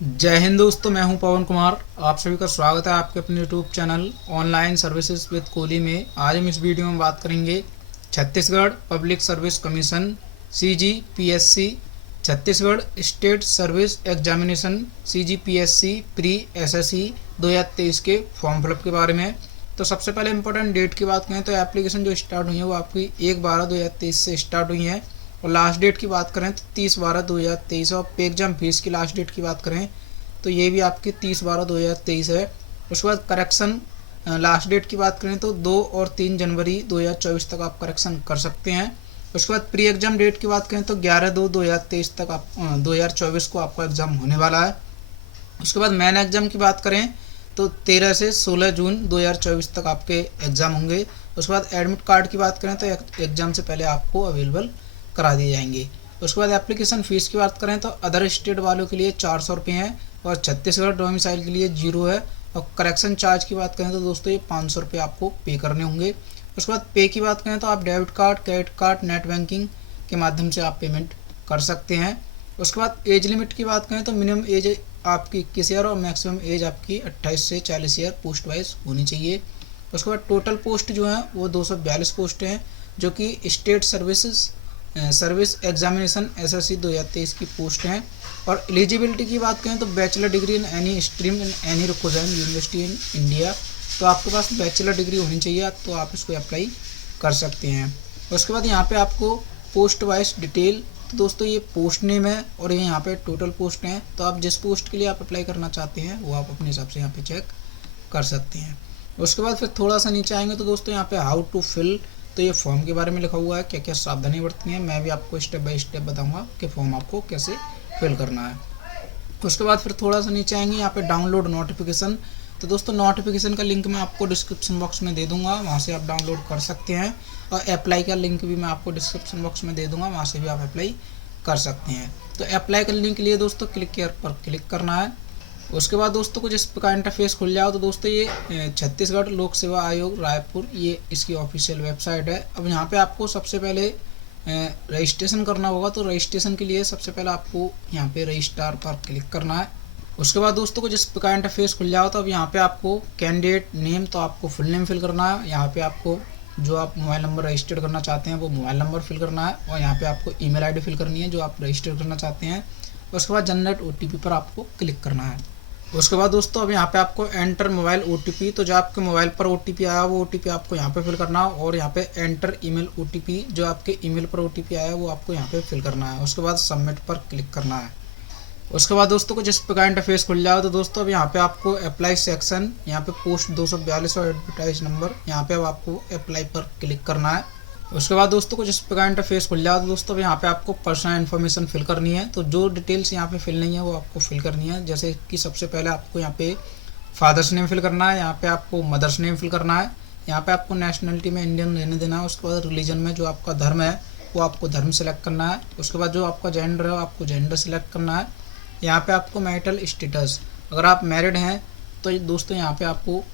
जय हिंद दोस्तों, मैं हूं पवन कुमार। आप सभी का स्वागत है आपके अपने YouTube channel online services with Kohli में। आज हम इस वीडियो में बात करेंगे Chhattisgarh public service commission CGPSC, Chhattisgarh state service examination CGPSC pre SSE 2023 के फॉर्म फिलअप के बारे में। तो सबसे पहले इंपॉर्टेंट डेट की बात करें तो एप्लीकेशन जो स्टार्ट हुई है वो आपकी 1/12/2023 से स्टार्ट हुई है। और लास्ट डेट की बात करें तो 30/12/2023। और पे एग्जाम फीस की लास्ट डेट की बात करें तो ये भी आपकी 30/12/2023 है। उसके बाद करेक्शन लास्ट डेट की बात करें तो 2 और 3 जनवरी 2024 तक आप करेक्शन कर सकते हैं। उसके बाद प्री एग्जाम डेट की बात करें तो 11/2/2023 तक आप 2024 को आपका एग्ज़ाम होने वाला है। उसके बाद मेन एग्ज़ाम की बात करें तो 13 से 16 जून 2024 तक आपके एग्ज़ाम होंगे। उसके बाद एडमिट कार्ड की बात करें तो एग्ज़ाम से पहले आपको अवेलेबल करा दिए जाएंगे। उसके बाद एप्लीकेशन फ़ीस की बात करें तो अदर स्टेट वालों के लिए 400 रुपये हैं और छत्तीसगढ़ डोमिसाइल के लिए 0 है। और करेक्शन चार्ज की बात करें तो दोस्तों ये 500 रुपये आपको पे करने होंगे। उसके बाद पे की बात करें तो आप debit card, credit card, net banking के माध्यम से आप पेमेंट कर सकते हैं। उसके बाद एज लिमिट की बात करें तो मिनिमम एज आपकी 21 ईयर और मैक्सिमम एज आपकी 28 से 40 ईयर पोस्ट वाइज होनी चाहिए। उसके बाद टोटल पोस्ट जो है वो 242 पोस्ट हैं जो कि स्टेट सर्विस एग्जामिनेशन SSE 2023 की पोस्ट हैं। और एलिजिबिलिटी की बात करें तो bachelor degree in any stream in any recognised university in India. तो आपके पास बैचलर डिग्री होनी चाहिए तो आप इसको अप्लाई कर सकते हैं। उसके बाद यहाँ पे आपको पोस्ट वाइज डिटेल, तो दोस्तों ये पोस्ट नेम है और ये यहाँ पे टोटल पोस्ट हैं। तो आप जिस पोस्ट के लिए आप अप्लाई करना चाहते हैं वो आप अपने हिसाब से यहाँ पे चेक कर सकते हैं। उसके बाद फिर थोड़ा सा नीचे आएंगे तो दोस्तों यहाँ पे हाउ टू फिल, तो ये फॉर्म के बारे में लिखा हुआ है, क्या क्या सावधानी बरतनी है। मैं भी आपको स्टेप बाय स्टेप बताऊंगा कि फॉर्म आपको कैसे फिल करना है। उसके बाद फिर थोड़ा सा नीचे आएंगे यहाँ पे डाउनलोड नोटिफिकेशन। तो दोस्तों नोटिफिकेशन का लिंक मैं आपको डिस्क्रिप्शन बॉक्स में दे दूंगा, वहाँ से आप डाउनलोड कर सकते हैं। और अप्लाई का लिंक भी मैं आपको डिस्क्रिप्शन बॉक्स में दे दूंगा, वहाँ से भी आप अप्लाई कर सकते हैं। तो अप्लाई करने के लिए दोस्तों क्लिक केयर पर क्लिक करना है। उसके बाद दोस्तों कुछ इस प्रकार इंटरफेस खुल जाओ तो दोस्तों ये छत्तीसगढ़ लोक सेवा आयोग रायपुर, ये इसकी ऑफिशियल वेबसाइट है। अब यहाँ पे आपको सबसे पहले रजिस्ट्रेशन करना होगा। तो रजिस्ट्रेशन के लिए सबसे पहले आपको यहाँ पे रजिस्टर पर क्लिक करना है। उसके बाद दोस्तों कुछ इस प्रकार इंटरफेस खुल जाओ तो अब यहाँ पे आपको कैंडिडेट नेम, तो आपको फुल नेम फिल करना है। यहाँ पे आपको जो आप मोबाइल नंबर रजिस्टर करना चाहते हैं वो मोबाइल नंबर फिल करना है। और यहाँ पे आपको ईमेल आईडी फिल करनी है जो आप रजिस्टर करना चाहते हैं। उसके बाद जनरेट OTP पर आपको क्लिक करना है। उसके बाद दोस्तों अब यहाँ पे आपको एंटर मोबाइल OTP, तो जो आपके मोबाइल पर OTP आया वो OTP आपको यहाँ पे फिल करना है। और यहाँ पे एंटर ईमेल OTP, जो आपके ईमेल पर OTP आया वो आपको यहाँ पे फिल करना है। उसके बाद सबमिट पर क्लिक करना है। उसके बाद दोस्तों को जिस प्रकार इंटरफेस खुल जाओ तो दोस्तों अब यहाँ पे आपको अप्लाई सेक्शन, यहाँ पे पोस्ट 242 और एडवर्टाइज नंबर, यहाँ पे अब आपको अप्लाई पर क्लिक करना है। उसके बाद दोस्तों को जिस प्रकार इंटरफेस खुल जाओ तो दोस्तों अब यहाँ पे आपको पर्सनल इन्फॉर्मेशन फिल करनी है। तो जो डिटेल्स यहाँ पे फिल नहीं है वो आपको फिल करनी है। जैसे कि सबसे पहले आपको यहाँ पे फादर्स नेम फिल करना है, यहाँ पे आपको मदर्स नेम फिल करना है, यहाँ पे आपको नेशनलिटी में इंडियन रहने देना है। उसके बाद रिलीजन में जो आपका धर्म है वो आपको धर्म सेलेक्ट करना है। उसके बाद जो आपका जेंडर है आपको जेंडर सेलेक्ट करना है। यहाँ पे आपको मैरिटल स्टेटस, अगर आप मैरिड हैं तो दोस्तों यहाँ पे आपको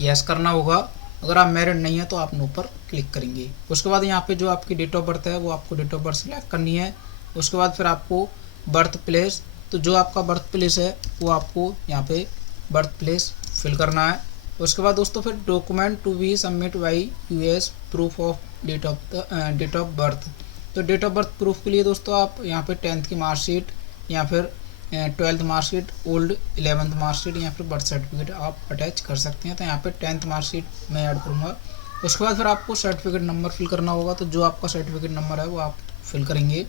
यस करना होगा। अगर आप मैरिड नहीं है तो आप नो पर क्लिक करेंगे। उसके बाद यहाँ पे जो आपकी डेट ऑफ बर्थ है वो आपको डेट ऑफ बर्थ सेलेक्ट करनी है। उसके बाद फिर आपको बर्थ प्लेस, तो जो आपका बर्थ प्लेस है वो आपको यहाँ पे बर्थ प्लेस फिल करना है। उसके बाद दोस्तों फिर document to be submit by US proof of date of birth. तो डेट ऑफ बर्थ प्रूफ के लिए दोस्तों आप यहाँ पे 10th की मार्कशीट या फिर 12th marksheet, old 11th marksheet या फिर बर्थ सर्टिफिकेट आप अटैच कर सकते हैं। तो यहाँ पे 10th मार्कशीट मैं ऐड करूँगा। उसके बाद फिर आपको सर्टिफिकेट नंबर फिल करना होगा, तो जो आपका सर्टिफिकेट नंबर है वो आप फिल करेंगे।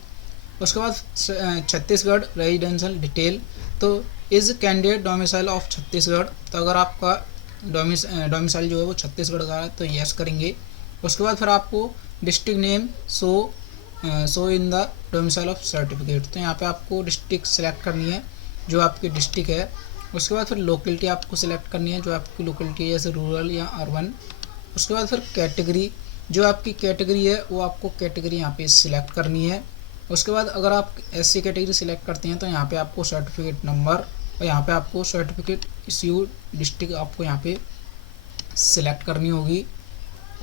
उसके बाद छत्तीसगढ़ रेजिडेंशियल डिटेल, तो is candidate domicile of Chhattisgarh, तो अगर आपका डोमिसाइल जो है वो छत्तीसगढ़ का है तो यस करेंगे। उसके बाद फिर आपको district name so in the domicile of certificate, तो यहाँ पे आपको डिस्ट्रिक्ट सेलेक्ट करनी है जो आपकी डिस्ट्रिक्ट है। उसके बाद फिर लोकेलिटी आपको सिलेक्ट करनी है जो आपकी लोकेलिटी है, जैसे रूरल या अर्बन। उसके बाद फिर कैटेगरी, जो आपकी कैटेगरी है वो आपको कैटेगरी यहाँ पे सिलेक्ट करनी है। उसके बाद अगर आप SC कैटेगरी सिलेक्ट करते हैं तो यहाँ पे आपको सर्टिफिकेट नंबर और यहाँ पे आपको सर्टिफिकेट इश्यू डिस्ट्रिक्ट आपको यहाँ पे सिलेक्ट करनी होगी।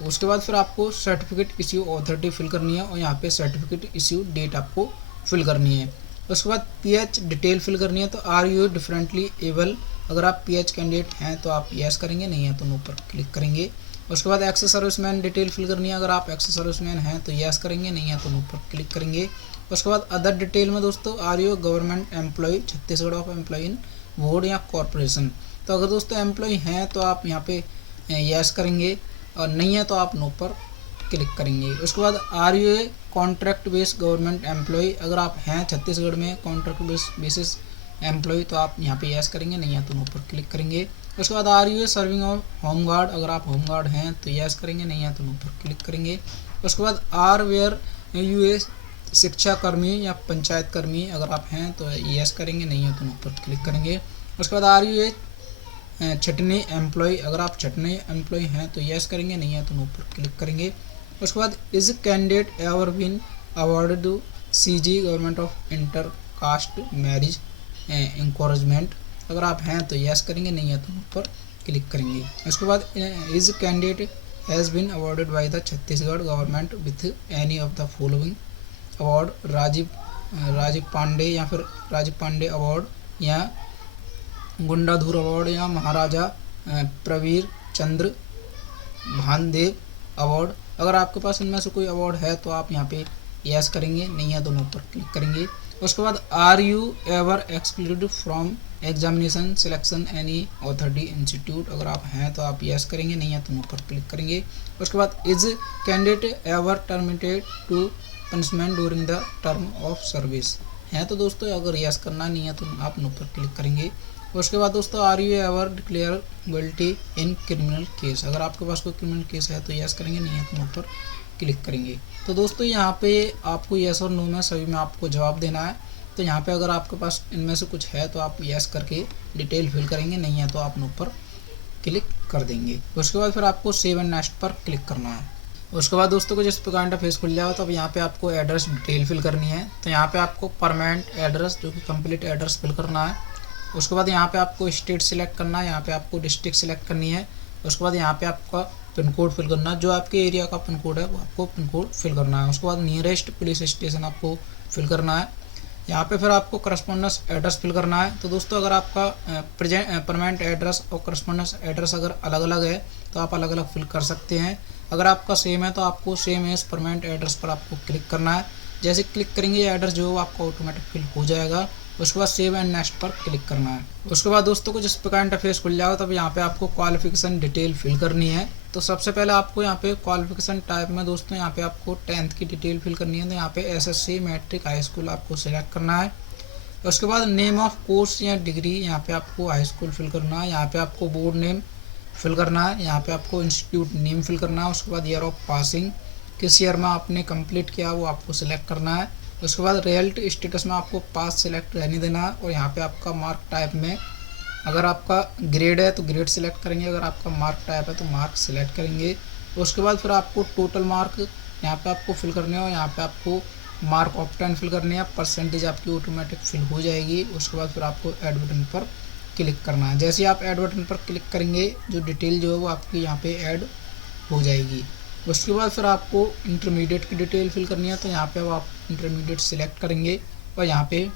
उसके बाद फिर आपको सर्टिफिकेट इश्यू अथॉरिटी फिल करनी है और यहाँ पे सर्टिफिकेट इश्यू डेट आपको फिल करनी है। उसके बाद पीएच डिटेल फिल करनी है, तो आर यू डिफरेंटली एबल, अगर आप पीएच कैंडिडेट हैं तो आप यस करेंगे, नहीं है तो नो पर क्लिक करेंगे। उसके बाद एक्स सर्विसमैन डिटेल फिल करनी है, अगर आप एक्स सर्विसमैन हैं तो यस करेंगे, नहीं है तो नो पर क्लिक करेंगे। उसके बाद अदर डिटेल में दोस्तों are you government employ Chhattisgarh of employ in board या कॉरपोरेशन, तो अगर दोस्तों एम्प्लॉय हैं तो आप यहाँ पे यस करेंगे और नहीं है तो आप नो पर क्लिक करेंगे। उसके बाद are you a contract based government employ, अगर आप हैं छत्तीसगढ़ में कॉन्ट्रैक्ट बेसिस एम्प्लॉय तो आप यहाँ पे यस करेंगे, नहीं है तो नो पर क्लिक करेंगे। उसके बाद are you a serving of home guard, अगर आप होम गार्ड हैं तो यस करेंगे, नहीं है तो नो पर क्लिक करेंगे। उसके बाद आर वेयर यू ए शिक्षा कर्मी या पंचायत कर्मी, अगर आप हैं तो यस करेंगे, नहीं है तो नो पर क्लिक करेंगे। उसके बाद आर यू ए छटनी एम्प्लॉय, अगर आप छटनी एम्प्लॉय हैं तो यस करेंगे, नहीं है तो नो पर क्लिक करेंगे। उसके बाद is candidate ever been awarded CG government of inter caste marriage encouragement, अगर आप हैं तो यस करेंगे, नहीं है तो नो पर क्लिक करेंगे। उसके बाद is candidate has been awarded by the Chhattisgarh government with any of the following award, Rajiv Pandey या फिर राजीव पांडे अवार्ड या गुंडाधुर अवार्ड या महाराजा प्रवीर चंद्र भानदेव अवार्ड, अगर आपके पास इनमें से कोई अवार्ड है तो आप यहाँ पे यस करेंगे, नहीं है तो नो पर क्लिक करेंगे। उसके बाद are you ever excluded from examination selection any authority institute, अगर आप हैं तो आप यस करेंगे, नहीं है तो नो पर क्लिक करेंगे। उसके बाद is candidate ever terminated to punishment during the term of service, है तो दोस्तों अगर यस करना नहीं है तो आप नो पर क्लिक करेंगे। उसके बाद दोस्तों are you ever declare guilty in criminal case, अगर आपके पास कोई क्रिमिनल केस है तो यस करेंगे, नहीं है तो नो पर क्लिक करेंगे। तो दोस्तों यहाँ पे आपको यस और नो में सभी में आपको जवाब देना है, तो यहाँ पे अगर आपके पास इनमें से कुछ है तो आप यस करके डिटेल फिल करेंगे, नहीं है तो आप नो पर क्लिक कर देंगे। उसके बाद फिर आपको सेव एंड नेक्स्ट पर क्लिक करना है। उसके बाद दोस्तों को जिस प्रकार इंटरफेस खुल जाएगा तो अब यहाँ पे आपको एड्रेस डिटेल फिल करनी है, तो यहाँ पे आपको परमानेंट एड्रेस जो कि कंप्लीट एड्रेस फिल करना है। उसके बाद यहाँ पे आपको स्टेट सिलेक्ट करना है, यहाँ पे आपको डिस्ट्रिक्ट सिलेक्ट करनी है। उसके बाद यहाँ पे आपका पिन कोड फिल करना है, जो आपके एरिया का पिन कोड है वो आपको पिन कोड फिल करना है। उसके बाद नियरेस्ट पुलिस स्टेशन आपको फिल करना है। यहाँ पे फिर आपको करस्पॉन्डेंस एड्रेस फिल करना है। तो दोस्तों अगर आपका परमानेंट एड्रेस और करस्पॉन्डेंस एड्रेस अगर अलग अलग है तो आप अलग अलग फिल कर सकते हैं, अगर आपका सेम है तो आपको सेम एज परमानेंट एड्रेस पर आपको क्लिक करना है। जैसे क्लिक करेंगे ये एड्रेस जो आपका ऑटोमेटिक फिल हो जाएगा। उसके बाद सेव एंड नेक्स्ट पर क्लिक करना है। उसके बाद दोस्तों को जिस प्रकार इंटरफेस खुल जाएगा तब यहाँ पे आपको क्वालिफिकेशन डिटेल फिल करनी है। तो सबसे पहले आपको यहाँ पे क्वालिफिकेशन टाइप में दोस्तों यहाँ पे आपको 10th की डिटेल फिल करनी है, तो यहाँ पे एसएससी मैट्रिक हाई स्कूल आपको सिलेक्ट करना है। उसके बाद नेम ऑफ कोर्स या डिग्री यहाँ पे आपको हाई स्कूल फिल करना है, यहाँ पे आपको बोर्ड नेम फिल करना है, यहाँ पे आपको इंस्टीट्यूट नेम फिल करना है। उसके बाद ईयर ऑफ पासिंग, किस ईयर में आपने कंप्लीट किया वो आपको सिलेक्ट करना है। उसके बाद रिजल्ट स्टेटस में आपको पास सिलेक्ट रहने देना है, और यहाँ पे आपका मार्क टाइप में अगर आपका ग्रेड है तो ग्रेड सिलेक्ट करेंगे, अगर आपका मार्क टाइप है तो मार्क सिलेक्ट करेंगे। उसके बाद फिर आपको टोटल मार्क यहाँ पे आपको फिल करने हो, यहाँ पे आपको मार्क ऑफ 10 फिल करनी है, परसेंटेज आपकी ऑटोमेटिक फिल हो जाएगी। उसके बाद फिर आपको ऐड बटन पर क्लिक करना है। जैसे ही आप ऐड बटन पर क्लिक करेंगे जो डिटेल जो है वो आपकी यहाँ पे ऐड हो जाएगी। उसके बाद फिर आपको इंटरमीडिएट की डिटेल फिल करनी है, तो यहाँ पे अब आप इंटरमीडिएट सिलेक्ट करेंगे, और यहाँ पे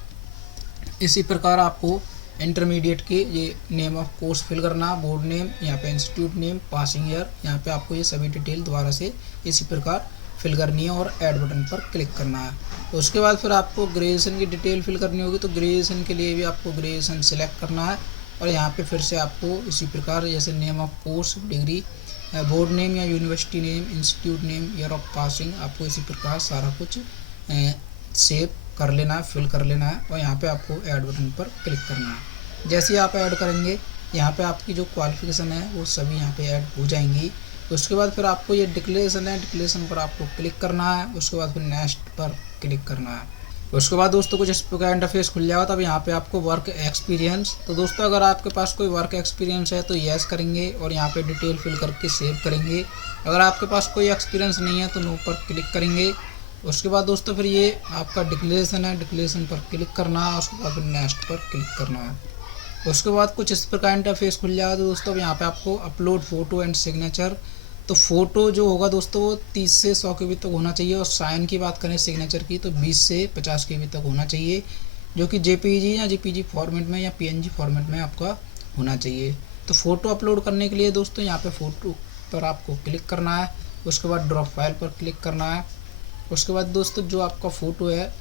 इसी प्रकार आपको इंटरमीडिएट के ये नेम ऑफ कोर्स फिल करना, बोर्ड नेम, यहाँ पे इंस्टीट्यूट नेम, पासिंग ईयर, यहाँ पे आपको ये सभी डिटेल दोबारा से इसी प्रकार फिल करनी है और ऐड बटन पर क्लिक करना है। तो उसके बाद फिर आपको ग्रेजुएशन की डिटेल फिल करनी होगी, तो ग्रेजुएशन के लिए भी आपको ग्रेजुएशन सिलेक्ट करना है, और यहाँ पे फिर से आपको इसी प्रकार जैसे name of course, degree, board name या university name, institute name, year of passing, आपको इसी प्रकार सारा कुछ सेव कर लेना है, फिल कर लेना है, और यहाँ पे आपको ऐड बटन पर क्लिक करना है। जैसे ही आप ऐड करेंगे यहाँ पे आपकी जो क्वालिफिकेशन है वो सभी यहाँ पे ऐड हो जाएंगी। उसके बाद फिर आपको ये डिक्लेरेशन है, डिक्लेरेशन पर आपको क्लिक करना है। उसके बाद फिर नेक्स्ट पर क्लिक करना है। उसके बाद दोस्तों कुछ इस प्रकार इंटरफेस खुल जाएगा, तब यहाँ पे आपको वर्क एक्सपीरियंस, तो दोस्तों अगर आपके पास कोई वर्क एक्सपीरियंस है तो यस करेंगे और यहाँ पे डिटेल फिल करके सेव करेंगे। अगर आपके पास कोई एक्सपीरियंस नहीं है तो नो पर क्लिक करेंगे। उसके बाद दोस्तों फिर ये आपका डिक्लेरेशन है, डिक्लेरेशन पर क्लिक करना है। उसके बाद फिर नेक्स्ट पर क्लिक करना है। उसके बाद कुछ इस प्रकार इंटरफेस खुल जाएगा। तो दोस्तों यहाँ पे आपको अपलोड फोटो एंड सिग्नेचर, तो फोटो जो होगा दोस्तों वो 30 से 100 के बीच तक होना चाहिए, और साइन की बात करें सिग्नेचर की तो 20 से 50 के बीच तक होना चाहिए। जो कि JPG या JPG फॉर्मेट में या PNG फॉर्मेट में आपका होना चाहिए। तो फ़ोटो अपलोड करने के लिए दोस्तों यहाँ पे फ़ोटो पर आपको क्लिक करना है, उसके बाद ड्रॉप फाइल पर क्लिक करना है। उसके बाद दोस्तों जो आपका फ़ोटो है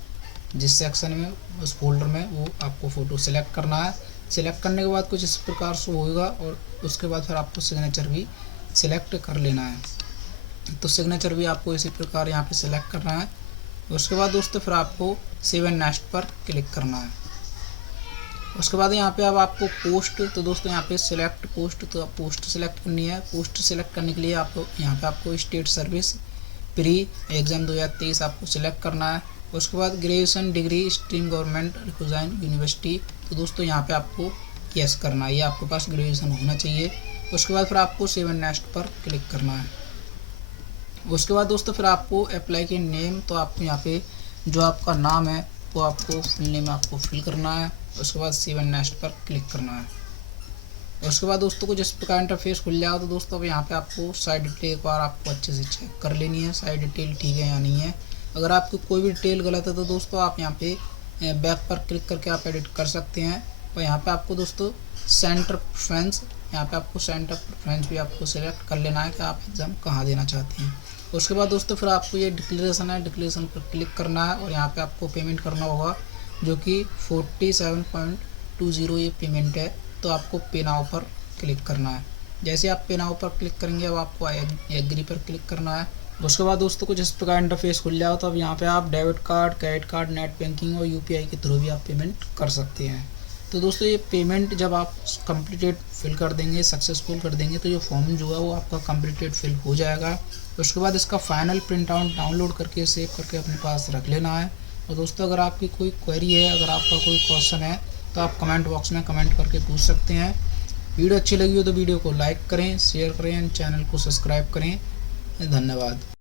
जिस सेक्शन में उस फोल्डर में वो आपको फ़ोटो सिलेक्ट करना है। सिलेक्ट करने के बाद कुछ इस प्रकार से होगा और उसके बाद फिर आपको सिग्नेचर भी सिलेक्ट कर लेना है। तो सिग्नेचर भी आपको इसी प्रकार यहाँ पे सिलेक्ट करना है। उसके बाद दोस्तों फिर आपको सेव एंड नेक्स्ट पर क्लिक करना है। उसके बाद यहाँ पे अब आपको पोस्ट, तो दोस्तों यहाँ पे सिलेक्ट पोस्ट, तो आप पोस्ट सिलेक्ट करनी है। पोस्ट सिलेक्ट करने के लिए आपको यहाँ पे आपको स्टेट सर्विस प्री एग्ज़ाम 2023 आपको सिलेक्ट करना है। उसके बाद graduation degree stream government recognised university, तो दोस्तों यहाँ पे आपको यस करना है, ये आपके पास ग्रेजुएशन होना चाहिए। उसके बाद फिर आपको सेव एंड नेक्स्ट पर क्लिक करना है। उसके बाद दोस्तों फिर आपको अप्लाई के नेम, तो आपको यहाँ पे जो आपका नाम है वो आपको फुल नेम आपको फिल करना है। उसके बाद सेव एंड नेक्स्ट पर क्लिक करना है। उसके बाद दोस्तों को जिस प्रकार इंटरफेस खुल जाएगा तो दोस्तों अब यहाँ पे आपको साइड डिटेल एक बार आपको अच्छे से चेक कर लेनी है, साइड डिटेल ठीक है या नहीं है। अगर आपकी कोई भी डिटेल गलत है तो दोस्तों आप यहाँ पे बैक पर क्लिक करके आप एडिट कर सकते हैं। और यहाँ पे आपको दोस्तों सेंटर प्रेफरेंस, यहाँ पे आपको सेंटर प्रेफरेंस भी आपको सिलेक्ट कर लेना है कि आप एग्ज़ाम कहाँ देना चाहते हैं। उसके बाद दोस्तों फिर आपको ये डिक्लेरेशन है, डिक्लेरेशन पर क्लिक करना है और यहाँ पे आपको पेमेंट करना होगा जो कि 47.20 ये पेमेंट है। तो आपको पे नाउ पर क्लिक करना है। जैसे आप पे नाउ पर क्लिक करेंगे अब आपको एग्री पर क्लिक करना है। उसके बाद दोस्तों कुछ इस प्रकार इंटरफेस खुल जाओ, तो अब यहाँ पे आप debit card, credit card, net banking और UPI के थ्रू भी आप पेमेंट कर सकते हैं। तो दोस्तों ये पेमेंट जब आप कंप्लीटेड फिल कर देंगे, सक्सेसफुल कर देंगे, तो ये फॉर्म जो है वो आपका कंप्लीटेड फिल हो जाएगा। उसके बाद इसका फाइनल प्रिंट आउट डाउनलोड करके सेव करके अपने पास रख लेना है। और दोस्तों अगर आपकी कोई क्वेरी है, अगर आपका कोई क्वेश्चन है तो आप कमेंट बॉक्स में कमेंट करके पूछ सकते हैं। वीडियो अच्छी लगी हो तो वीडियो को लाइक करें, शेयर करें, चैनल को सब्सक्राइब करें। धन्यवाद।